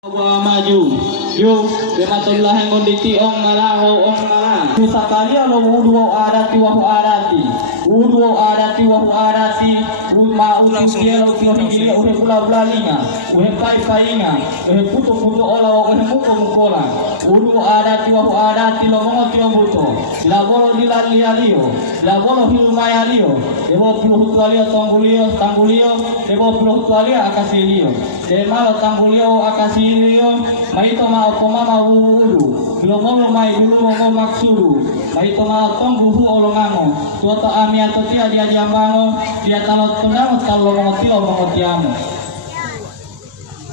Maju yuk bematullah yang kondisi ong ngalaho ong ngala sakali alo wudu adati wahu adati ma usia lo kino hili uhe pula blalinga uhe pai-painga uhe putu ola uhe muko-mukola wudu adati wahu adati lo mongo tio buto labolo dilalialio labolo hilmayalio debo puluh hutualio tanggulio debo puluh hutualio akasilio demalo tanggulio akasilio maito ma okoma ma wudu bilomolo mai dulu mo maksuru maito ma tongguhu olongango tuoto amiato tia dia jambango dia talot tundang talo mongotio mongotiamo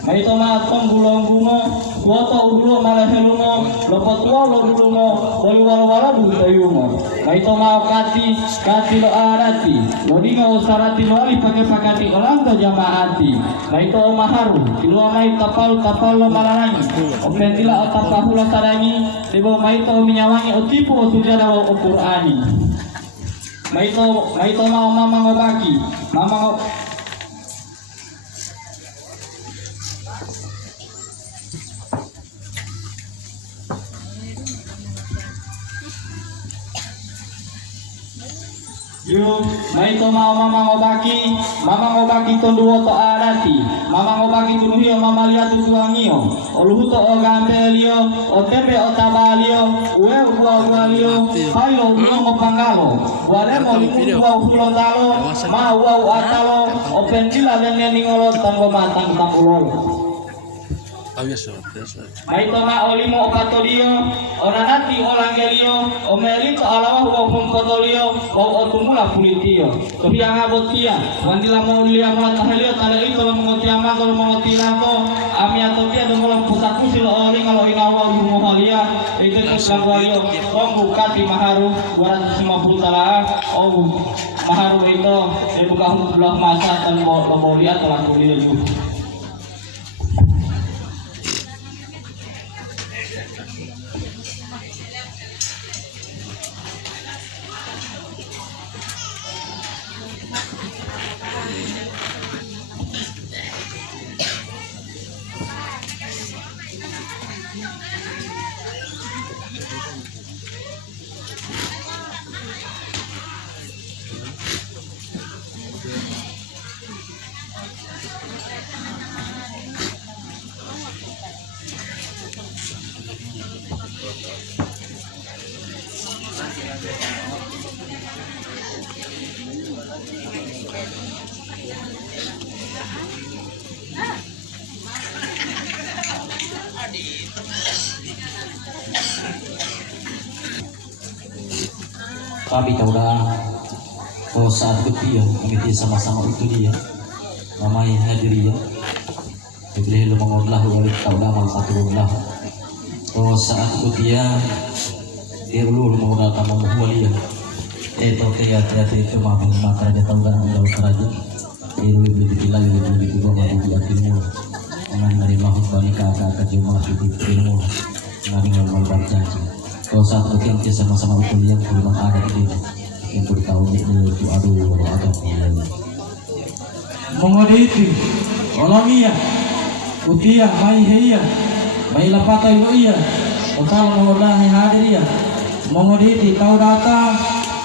maito ma tonggulonggumo tuoto udulo malehelumo lopotuo lo dulumo waliwala dutayumo maito ma kati lo arati lodinga usarati lo ali pakati olando jamaati maito o maharu kilo mai kapal lo malanangi opendila otapahula sadangi debo maito minyawangi otipu otujada o Qur'ani maito ma mama ngobaki Yo, maito mama ngobaki tonduo to arati, mama ngobaki tunuhio mama liatu tuangio, oluhuto o gambelio, o tembe o tabalio, ualio, hayo uongo pangalo, waremo limutua ukulondalo, ma atalo, o pendila leneningolo tango matang takulolo. Maito ma olimo opatolio, onanati olangelio, omelito alawa hukum potolio, o otumula pulitio. Tapi yang abotia, wandila maulia mulatahelio tala itu mengotiama kalau mengotilato, ami atotia dongolong putakusi lo oli kalau inawa umuhalia, itu selanggualio, tonggu kati maharu 250 talaah, maharu itu buka belah masa dan mau lihat telah kuliah juga. Kami tahulah bahwa saat ketia kami sama-sama itu dia namai hadiria dibeli mengolah wali tahulah malfatullah bahwa saat ketia dia dulu menggunakan membualia hati itu maafin maka dia tahulah dalam kerajaan dia dulu dibilang lebih juga mati hatimu dengan menerima hukuman kakak cuma hidup ilmu dari ngomong berjanji. Kalau saat itu sama-sama kuliah memang ada di sini yang bertahun itu ada mengoditi olomia utia mai heia mai lapata iloia otala mengodahi hadiria mengoditi kau data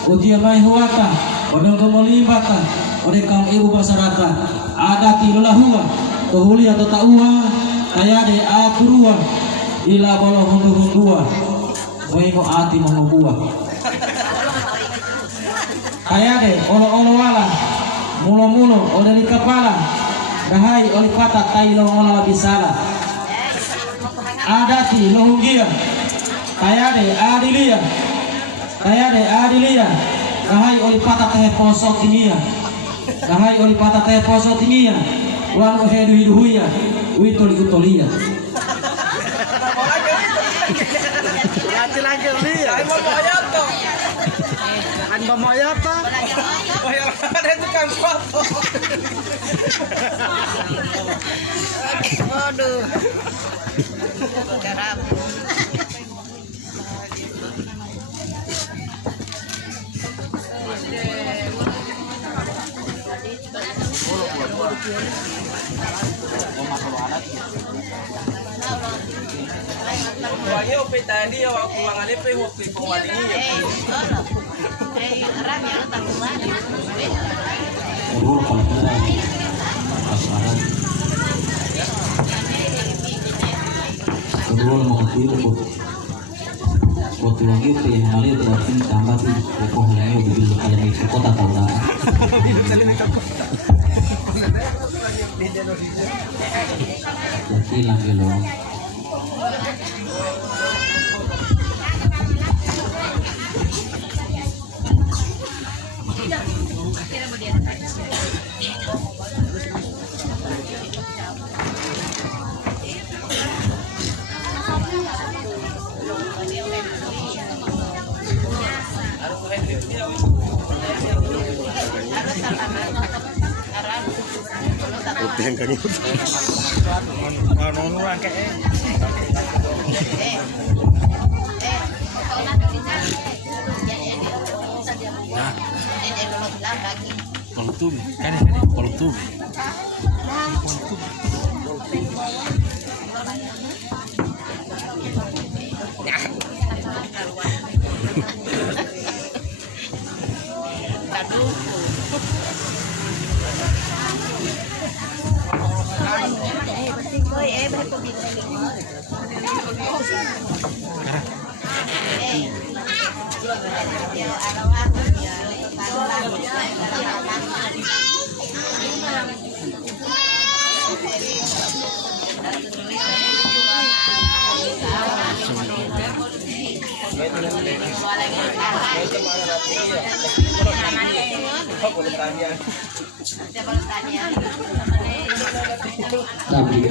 utia mai huata odong kemolibata oleh kaum ibu masyarakat ada tilahua tohuli atau taua kayade aturua ila bolo hundua Wego ati mengubuah kaya deh olo wala mulo oleh di kepala dahai oleh patah tailo olah bisala adati lohungia kaya deh adilia dahai oleh patah teh posok timia dahai oleh patah teh posok timia wan uhedu hiduhuya witoli utolia lagi lihat. Ay mamayat to. An mamayat to. Wala ada itu kan foto. Aduh. Garap. Oh, lagi ope tadi ya waktu ulangan DP waktu pengwalinya ya. Dulu kalau kita pasaran kedua mau itu buat uang itu yang malah berarti tambah tuh pokok halnya udah bilang kalian itu kota tahu dah jadi lagi loh Yang kayak gitu. Mau kayak kalau tuh kan kalau tuh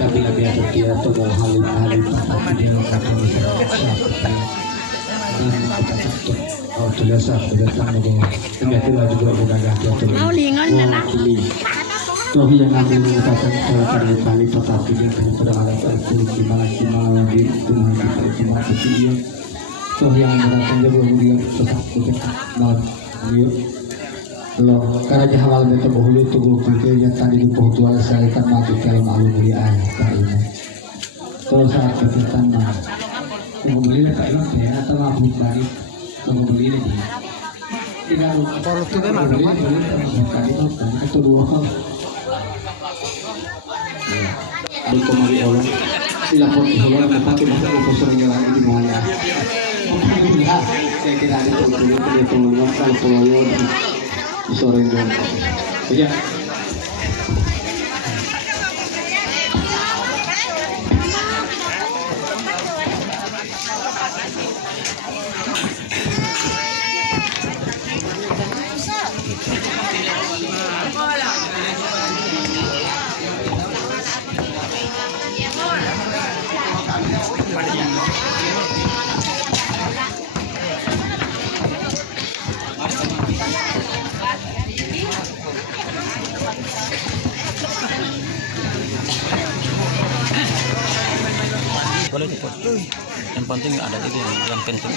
tapi lagi ada dia tuh mau halim tapi dia nggak bisa biasa ternyata lagi juga berdagang dia tuh mau lingon nana toh yang ambil mengatakan kali kali tetapi dia pada alat kulit gimana lagi itu nanti gimana tapi dia toh yang mengatakan dia belum dia tetap mau dia loh karena hal itu bahulu tubuh pikirnya tadi di pohon saya kan maju dalam aluminium kayaknya terus saat kita mah beli tak enak ya atau mabuk balik beli lagi tinggal kalau tuh kan beli kali itu dua di kemari orang silapun orang pakai bahasa profesornya lagi di mana saya kira itu kalau sore ini aja boleh cepat yang penting ada itu yang penting